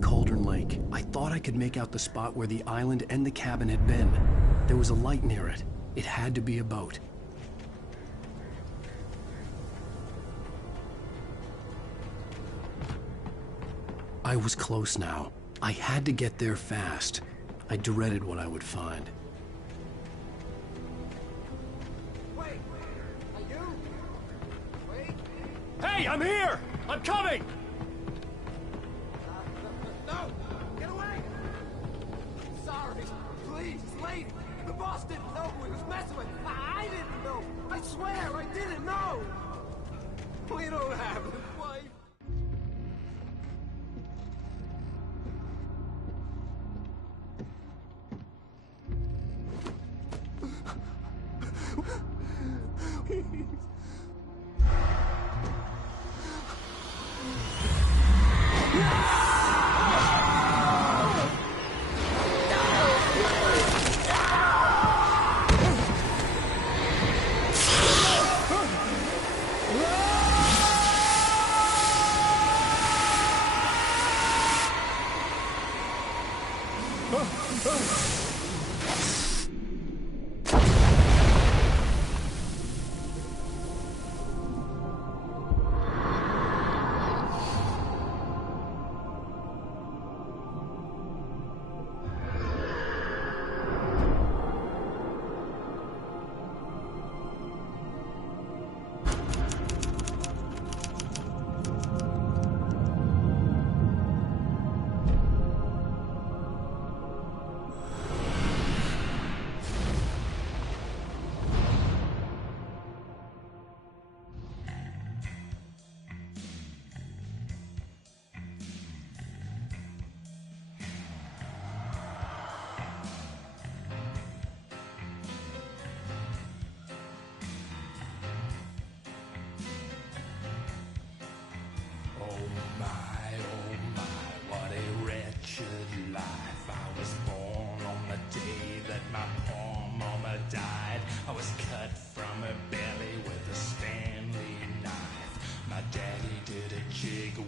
Cauldron Lake. I thought I could make out the spot where the island and the cabin had been. There was a light near it. It had to be a boat. I was close now. I had to get there fast. I dreaded what I would find. Wait! Are you? Wait! Hey, I'm here! I'm coming! No! Get away! Sorry. Please, lady. The boss didn't know who he was messing with. I didn't know. I swear, I didn't know. We don't have his wife.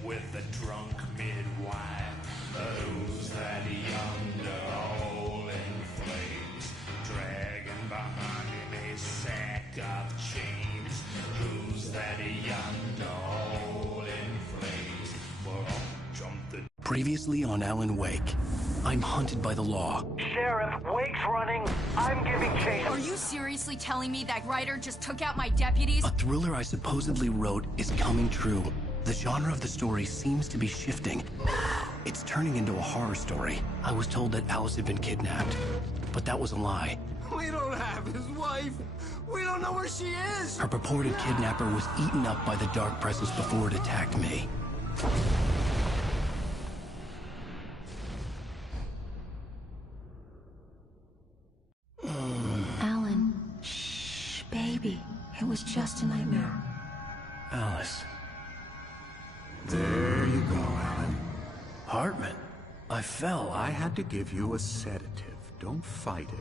With the drunk midwife, who's that yonder hole in flames, dragging behind him a sack of chains? Who's that yonder hole in flames? Well, jump the... Previously on Alan Wake, I'm hunted by the law. Sheriff, Wake's running. I'm giving chase. Are you seriously telling me that writer just took out my deputies? A thriller I supposedly wrote is coming true. The genre of the story seems to be shifting. It's turning into a horror story. I was told that Alice had been kidnapped, but that was a lie. We don't have his wife. We don't know where she is. Her purported kidnapper was eaten up by the dark presence before it attacked me. Alan, shh, baby. It was just a nightmare. Alice. There you go, Alan. Hartman. I fell. I had to give you a sedative. Don't fight it.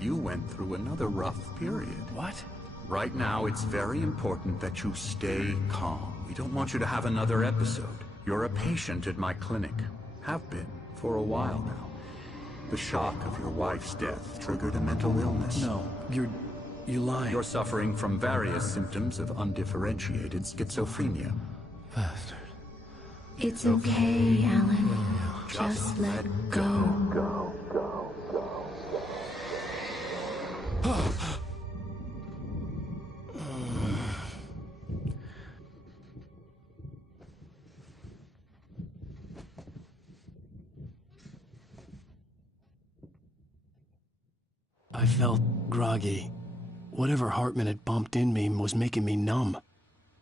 You went through another rough period. What? Right now, it's very important that you stay calm. We don't want you to have another episode. You're a patient at my clinic. Have been for a while now. The shock of your wife's death triggered a mental illness. No, you're lying. You're suffering from various symptoms of undifferentiated schizophrenia. Bastard. It's okay, Alan. Just let go. I felt groggy. Whatever Hartman had bumped in me was making me numb.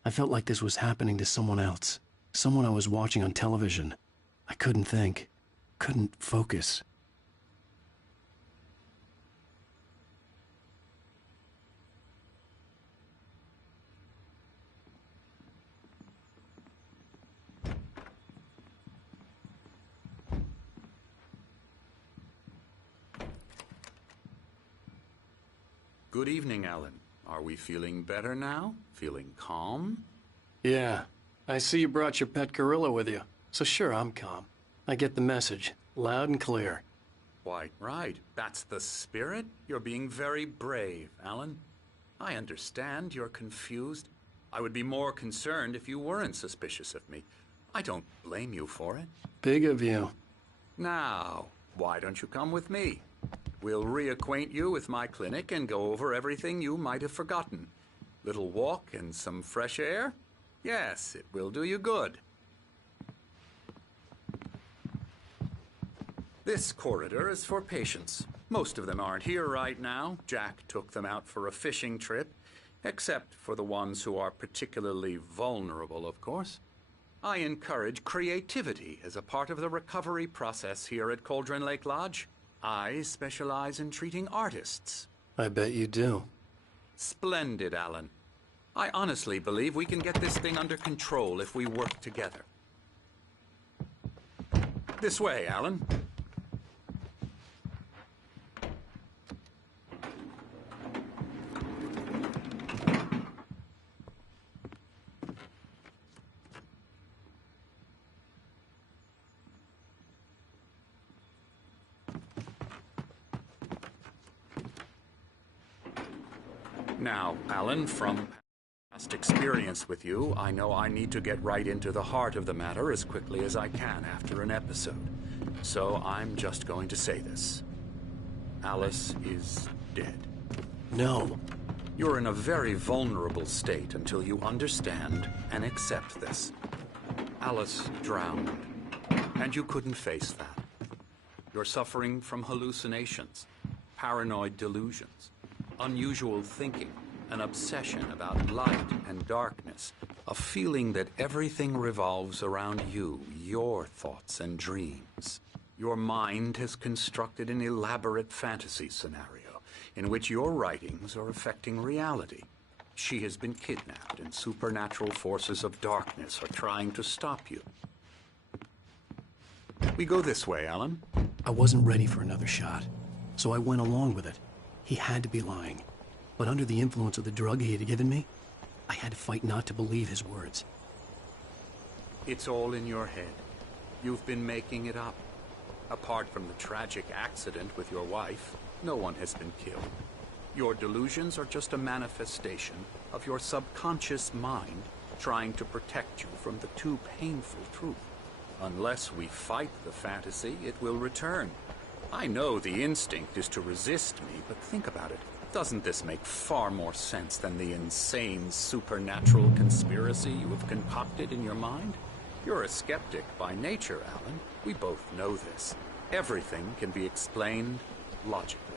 I felt like this was happening to someone else. Someone I was watching on television. I couldn't think. Couldn't focus. Good evening, Alan. Are we feeling better now? Feeling calm? Yeah. I see you brought your pet gorilla with you. So sure, I'm calm. I get the message, loud and clear. Quite right. That's the spirit. You're being very brave, Alan. I understand you're confused. I would be more concerned if you weren't suspicious of me. I don't blame you for it. Big of you. Now, why don't you come with me? We'll reacquaint you with my clinic and go over everything you might have forgotten. Little walk and some fresh air? Yes, it will do you good. This corridor is for patients. Most of them aren't here right now. Jack took them out for a fishing trip, except for the ones who are particularly vulnerable, of course. I encourage creativity as a part of the recovery process here at Cauldron Lake Lodge. I specialize in treating artists. I bet you do. Splendid, Alan. I honestly believe we can get this thing under control if we work together. This way, Alan. Now, Alan, from past experience with you, I know I need to get right into the heart of the matter as quickly as I can after an episode. So I'm just going to say this. Alice is dead. No. You're in a very vulnerable state until you understand and accept this. Alice drowned, and you couldn't face that. You're suffering from hallucinations, paranoid delusions, unusual thinking, an obsession about light and darkness, a feeling that everything revolves around you, your thoughts and dreams. Your mind has constructed an elaborate fantasy scenario in which your writings are affecting reality. She has been kidnapped, and supernatural forces of darkness are trying to stop you. We go this way, Alan. I wasn't ready for another shot, so I went along with it. He had to be lying. But under the influence of the drug he had given me, I had to fight not to believe his words. It's all in your head. You've been making it up. Apart from the tragic accident with your wife, no one has been killed. Your delusions are just a manifestation of your subconscious mind trying to protect you from the too painful truth. Unless we fight the fantasy, it will return. I know the instinct is to resist me, but think about it. Doesn't this make far more sense than the insane supernatural conspiracy you have concocted in your mind? You're a skeptic by nature, Alan. We both know this. Everything can be explained logically.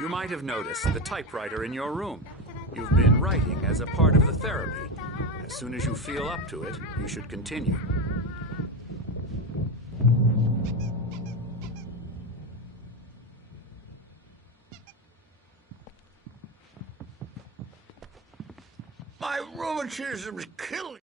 You might have noticed the typewriter in your room. You've been writing as a part of the therapy. As soon as you feel up to it, you should continue. My rheumatism's killing.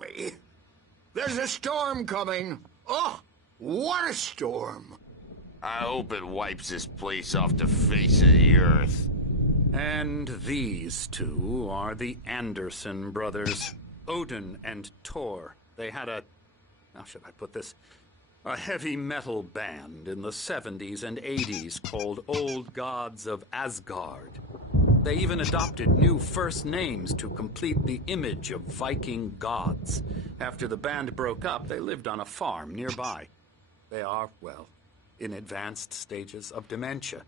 Me. There's a storm coming. Oh, what a storm. I hope it wipes this place off the face of the earth. And these two are the Anderson brothers, Odin and Thor. They had how should I put this? A heavy metal band in the 70s and 80s called Old Gods of Asgard. They even adopted new first names to complete the image of Viking gods. After the band broke up, they lived on a farm nearby. They are, well, in advanced stages of dementia.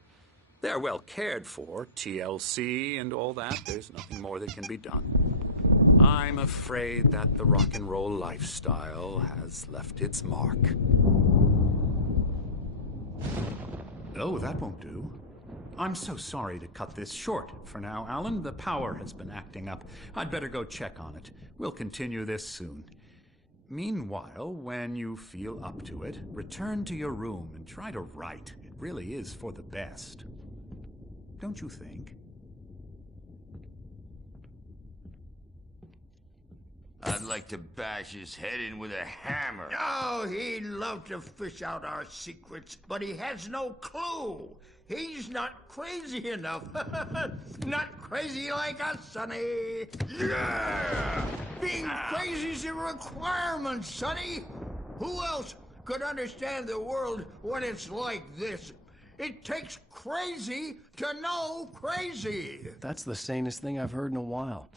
They're well cared for, TLC and all that. There's nothing more that can be done. I'm afraid that the rock and roll lifestyle has left its mark. Oh, that won't do. I'm so sorry to cut this short for now, Alan. The power has been acting up. I'd better go check on it. We'll continue this soon. Meanwhile, when you feel up to it, return to your room and try to write. It really is for the best. Don't you think? I'd like to bash his head in with a hammer. Oh, he'd love to fish out our secrets, but he has no clue. He's not crazy enough. Not crazy like us, Sonny. Yeah! Being crazy's a requirement, Sonny. Who else could understand the world when it's like this? It takes crazy to know crazy. That's the sanest thing I've heard in a while.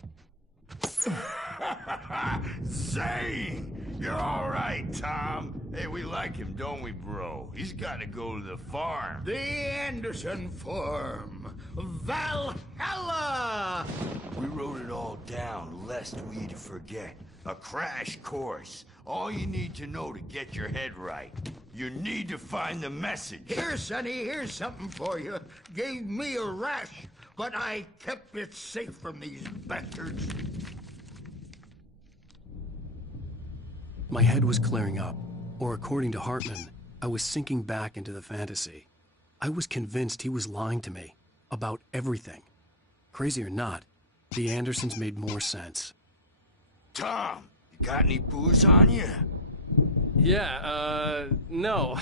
Zane! You're all right, Tom. Hey, we like him, don't we, bro? He's got to go to the farm. The Anderson farm. Valhalla! We wrote it all down, lest we forget. A crash course. All you need to know to get your head right. You need to find the message. Here, Sonny, here's something for you. Gave me a rash, but I kept it safe from these bastards. My head was clearing up, or according to Hartman, I was sinking back into the fantasy. I was convinced he was lying to me about everything. Crazy or not, the Andersons made more sense. Tom, you got any booze on you? Yeah, no.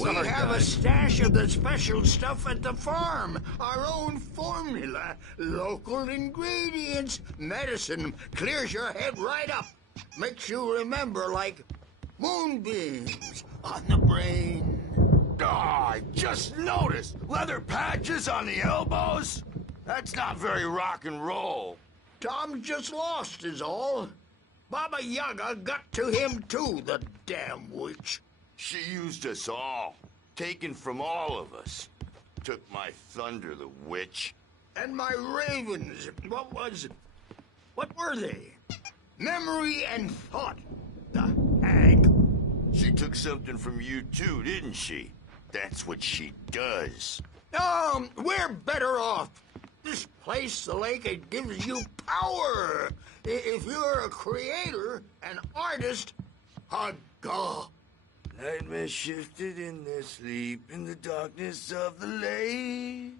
We have a stash of the special stuff at the farm. Our own formula. Local ingredients. Medicine clears your head right up. Makes you remember like moonbeams on the brain. Oh, I just noticed. Leather patches on the elbows? That's not very rock and roll. Tom just lost is all. Baba Yaga got to him too, the damn witch. She used us all. Taken from all of us. Took my thunder, the witch. And my ravens. What were they? Memory and thought. The hag. She took something from you too, didn't she? That's what she does. We're better off. This place, the lake, it gives you power. If you're a creator, an artist, a god. Nightmare shifted in their sleep in the darkness of the lake.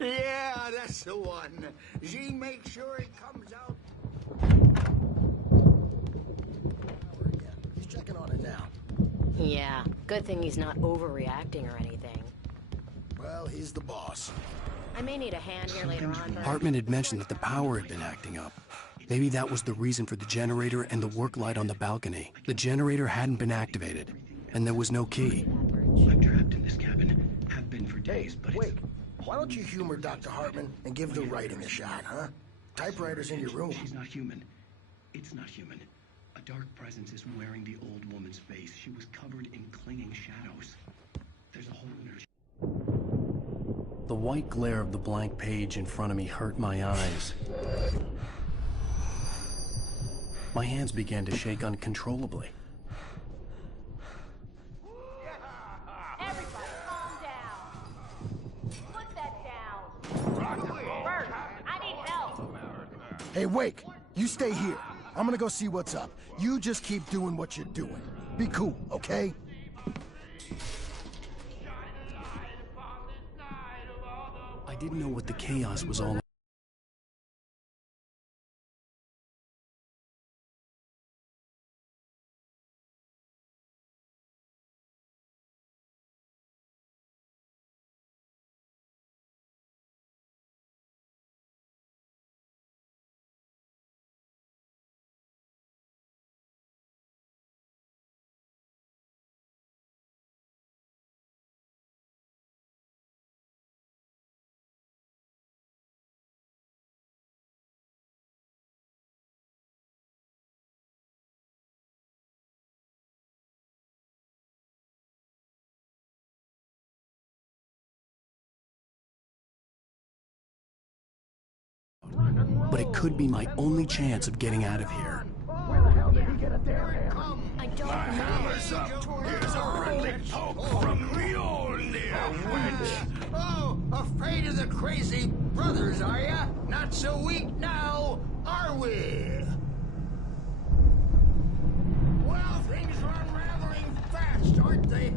Yeah, that's the one. She makes sure it comes out. He's checking on it now. Yeah, good thing he's not overreacting or anything. Well, he's the boss. I may need a hand here later on, but... Hartman had mentioned that the power had been acting up. Maybe that was the reason for the generator and the work light on the balcony. The generator hadn't been activated, and there was no key. I'm trapped in this cabin. Have been for days, but Wait, why don't you humor Dr. Hartman and give the writing a shot, huh? Typewriter's in your room. She's not human. It's not human. A dark presence is wearing the old woman's face. She was covered in clinging shadows. There's a hole in her... The white glare of the blank page in front of me hurt my eyes. My hands began to shake uncontrollably. Everybody, calm down. Put that down. Bert, I need help. Hey, Wake, you stay here. I'm gonna go see what's up. You just keep doing what you're doing. Be cool, okay? I didn't know what the chaos was all about. But it could be my only chance of getting out of here. Where the hell did he get a damn hammer? I don't My hammer's up. Here's a friendly poke from Mjolnir, witch. Oh, afraid of the crazy brothers, are ya? Not so weak now, are we? Well, things are unraveling fast, aren't they?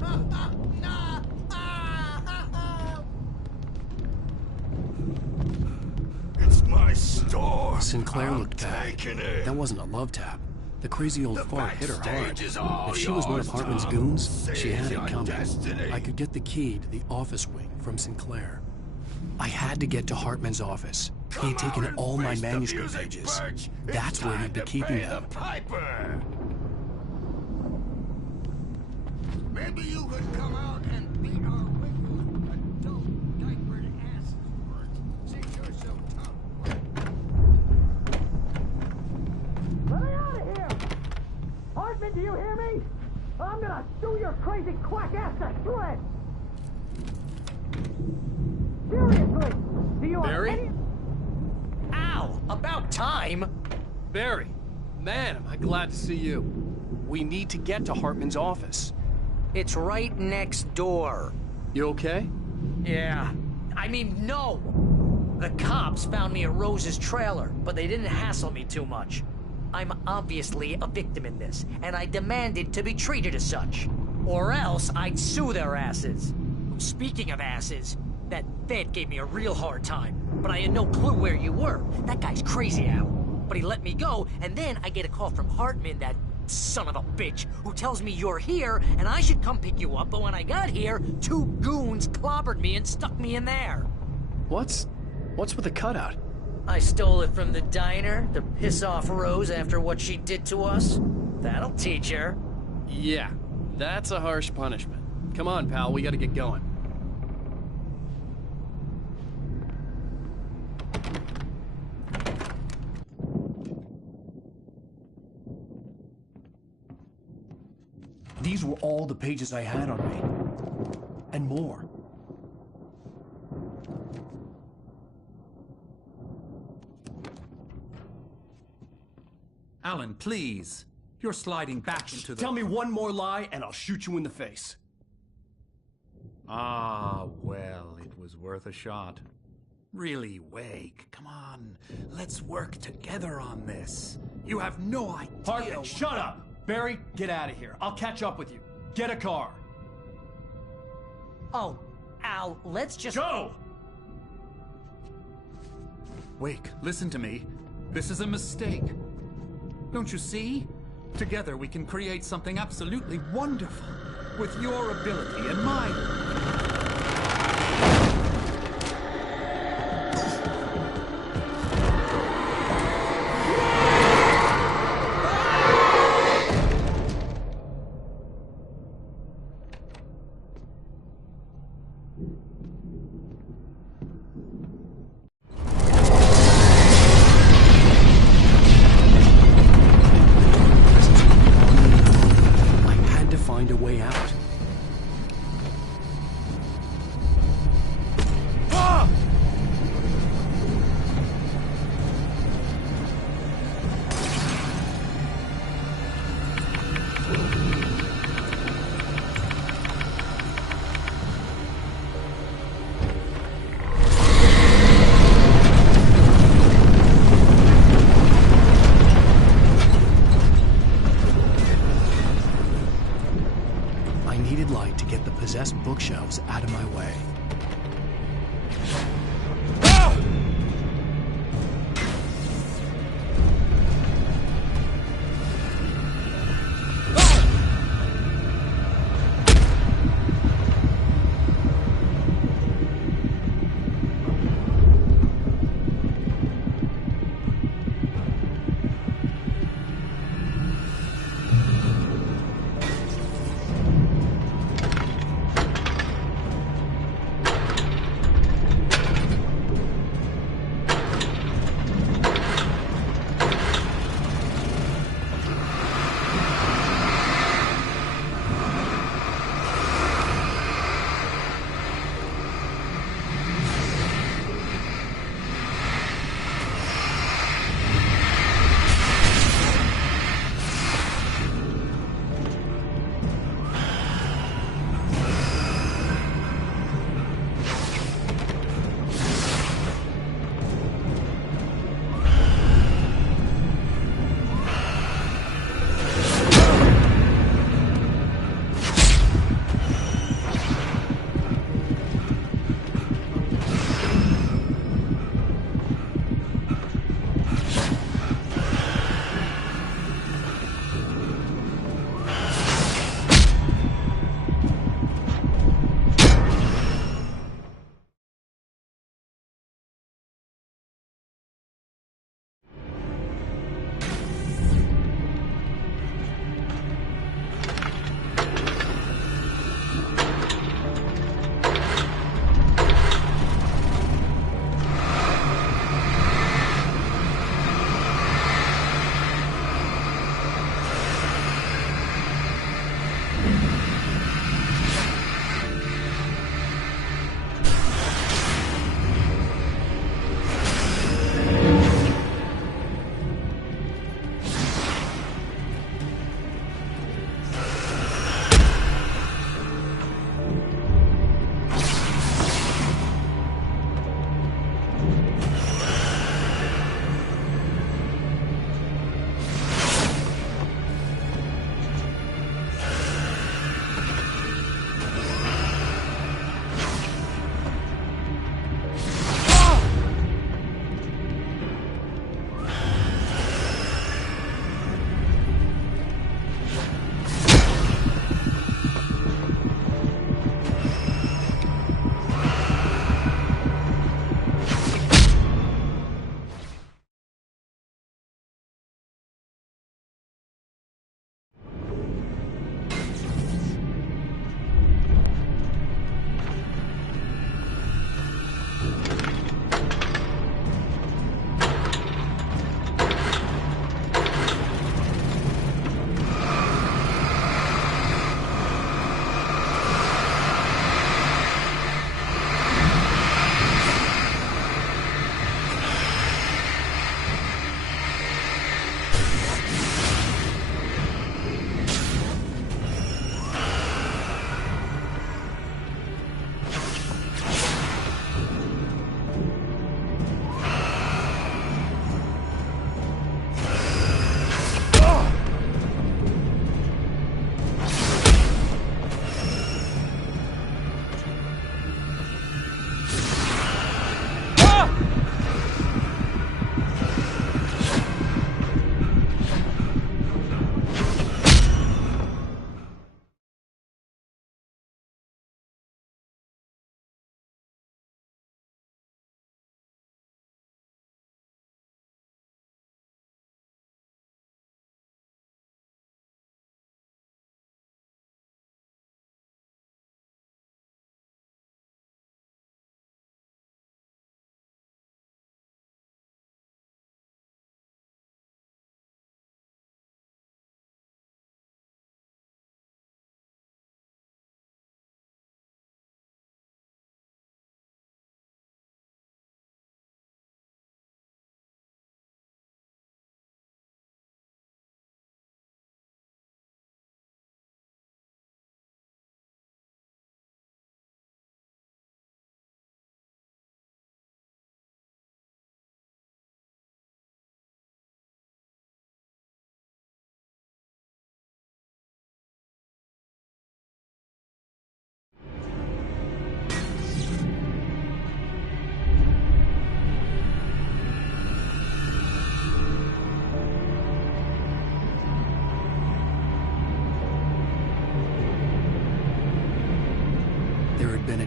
It's my store. Sinclair I'm looked bad. taking it. That wasn't a love tap. The crazy old fart hit her hard. backstage is all If she was one of yours, Hartman's Tom. goons, she Seize had it your coming. destiny. I could get the key to the office wing from Sinclair. I had to get to Hartman's office. He had taken all my manuscript pages. That's where he'd be keeping them. Maybe you could come out and beat our wicked adult diapered asses first. Since you're so tough. Let me out of here! Hartman, do you hear me? I'm gonna chew your crazy quack ass to shreds! Seriously! Do you Barry? have any... Ow! About time! Barry, man, am I glad to see you. We need to get to Hartman's office. It's right next door. You okay? Yeah. I mean, no! The cops found me at Rose's trailer, but they didn't hassle me too much. I'm obviously a victim in this, and I demanded to be treated as such. Or else I'd sue their asses. Speaking of asses, that vet gave me a real hard time, but I had no clue where you were. That guy's crazy, Al. But he let me go, and then I get a call from Hartman, that son of a bitch, who tells me you're here, and I should come pick you up, but when I got here, 2 goons clobbered me and stuck me in there. What's with the cutout? I stole it from the diner to piss off Rose after what she did to us. That'll teach her. Yeah, that's a harsh punishment. Come on, pal, we gotta get going. These were all the pages I had on me. And more. Alan, please. You're sliding back into the... Tell me one more lie and I'll shoot you in the face. Ah, well, it was worth a shot. Really, Wake, come on. Let's work together on this. You have no idea... Hartman, shut up! Barry, get out of here. I'll catch up with you. Get a car. Oh, Al, let's just... Go! Wake, listen to me. This is a mistake. Don't you see? Together we can create something absolutely wonderful. With your ability and mine. Find a way out. Light to get the possessed bookshelves out of my way.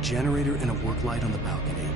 generator and a work light on the balcony.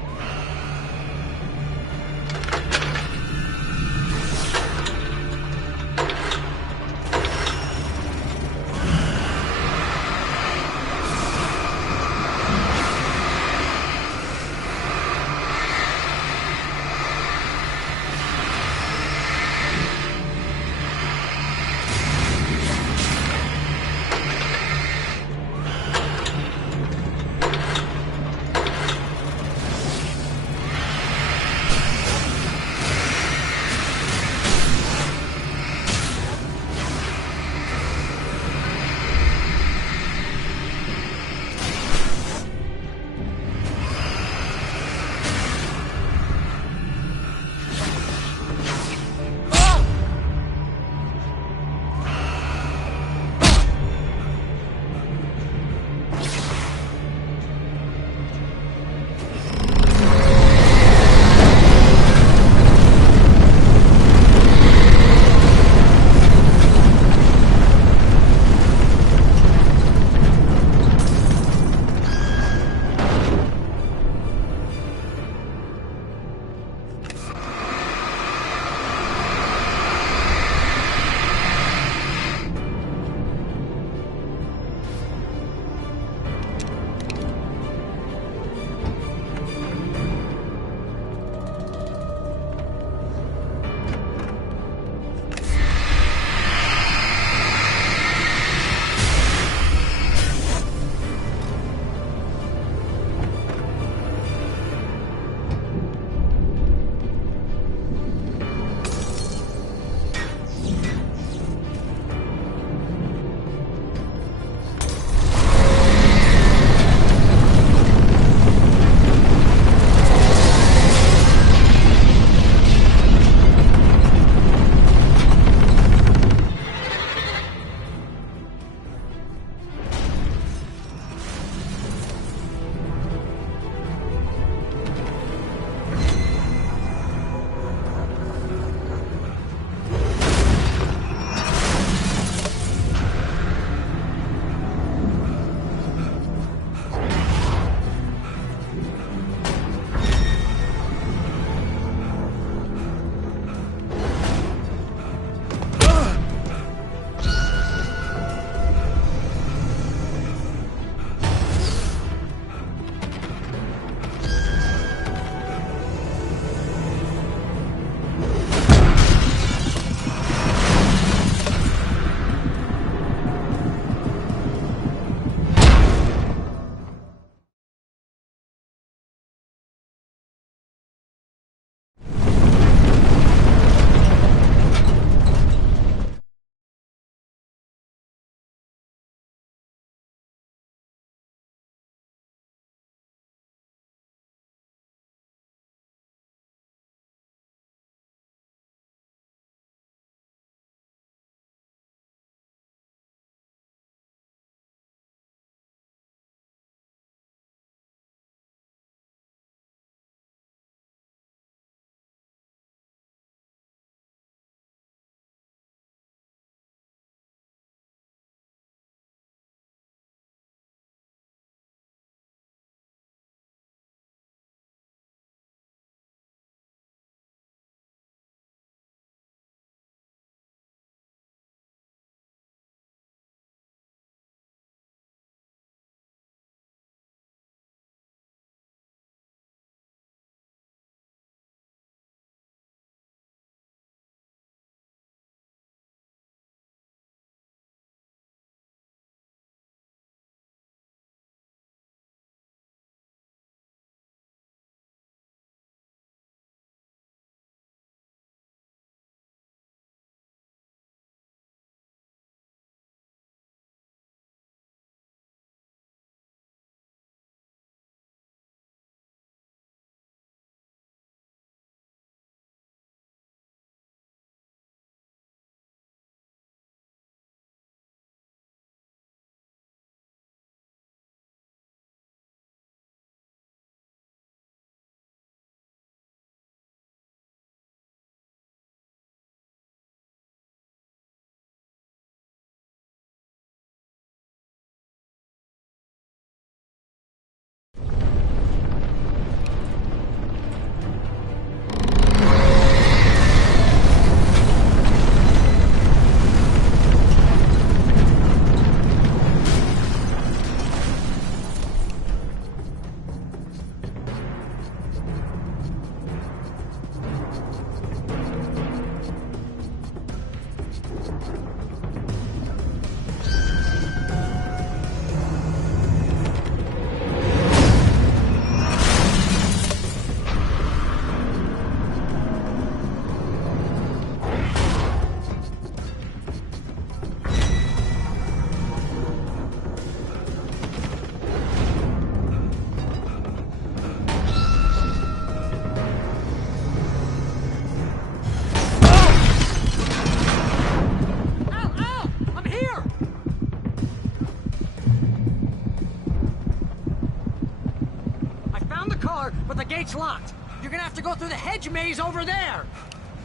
found the car, but the gate's locked. You're gonna have to go through the hedge maze over there.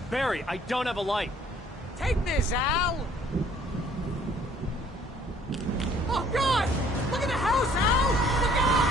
Barry, I don't have a light. Take this, Al! Oh, God! Look at the house, Al! Look out!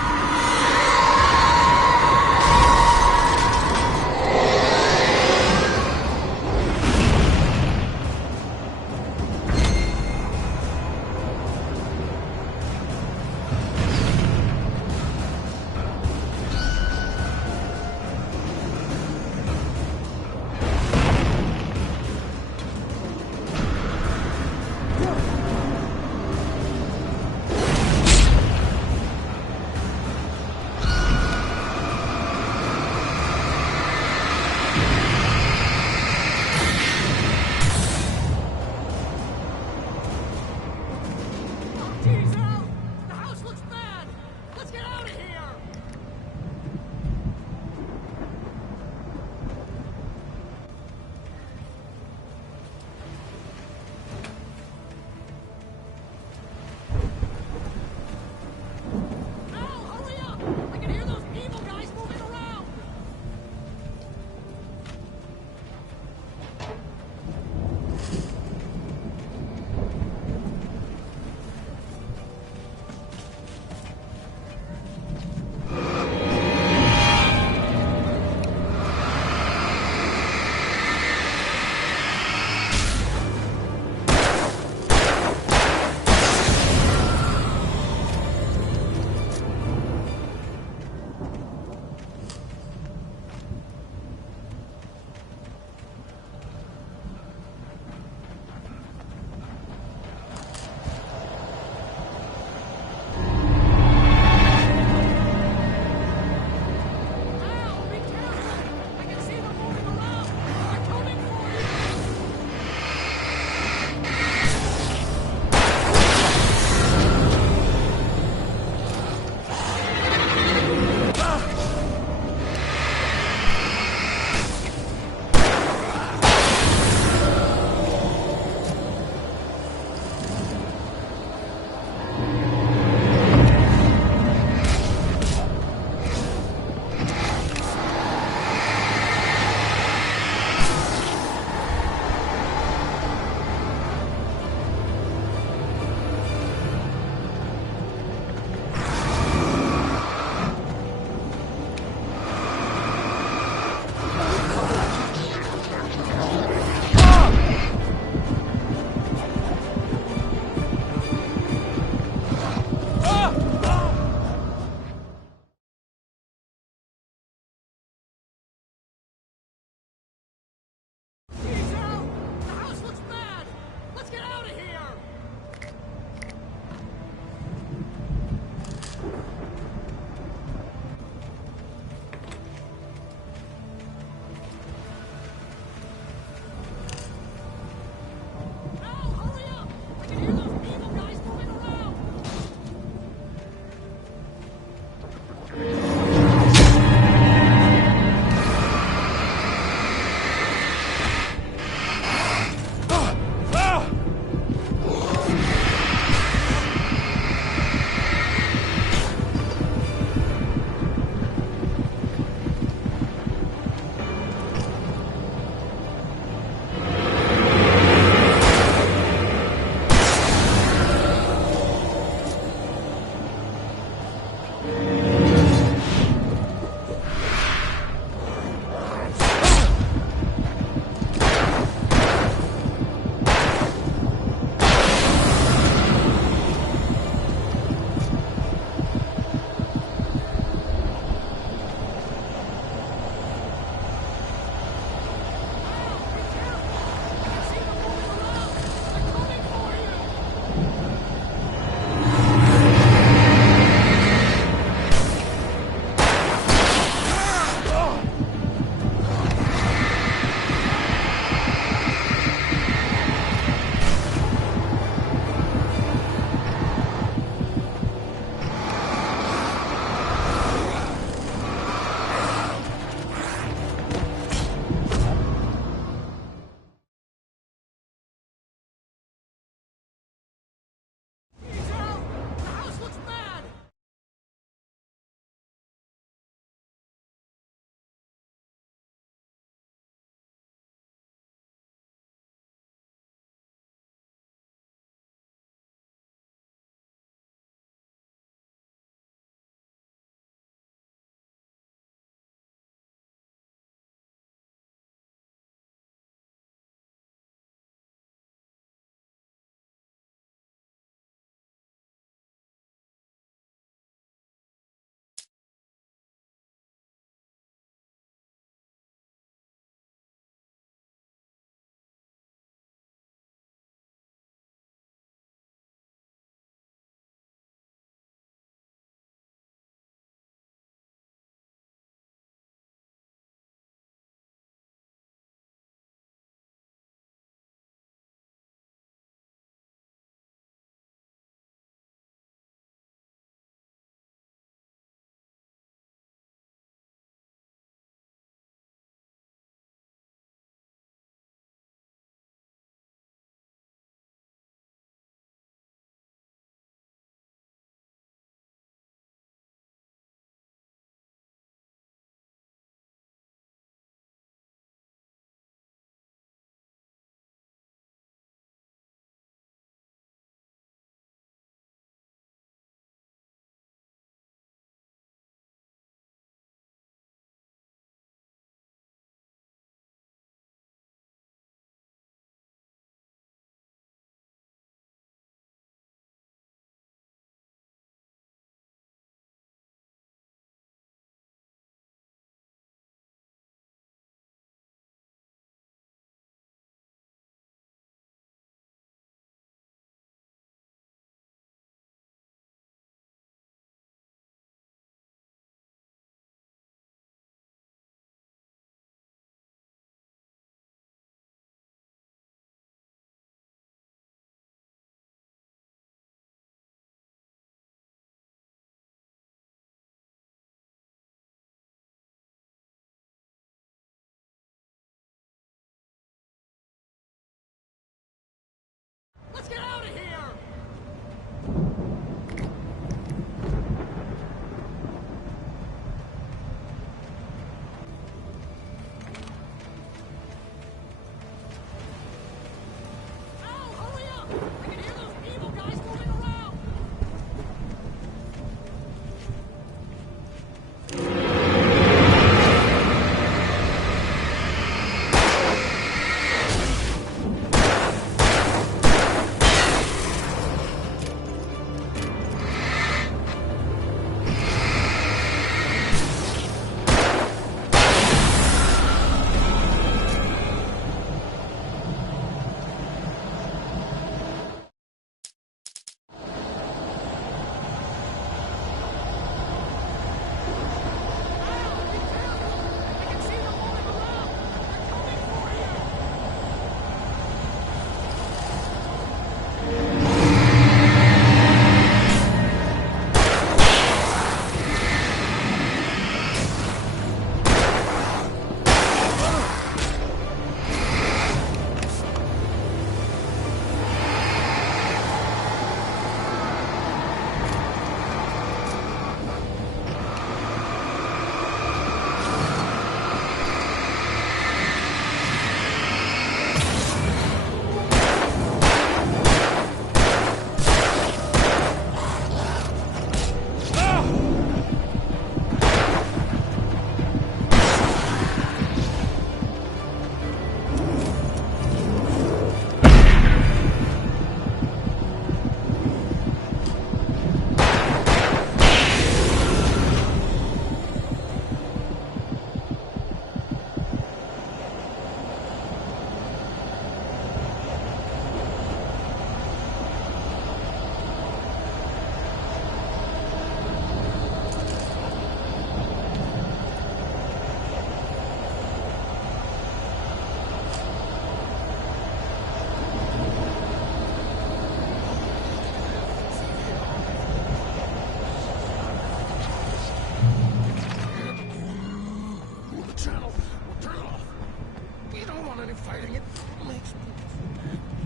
fighting it makes me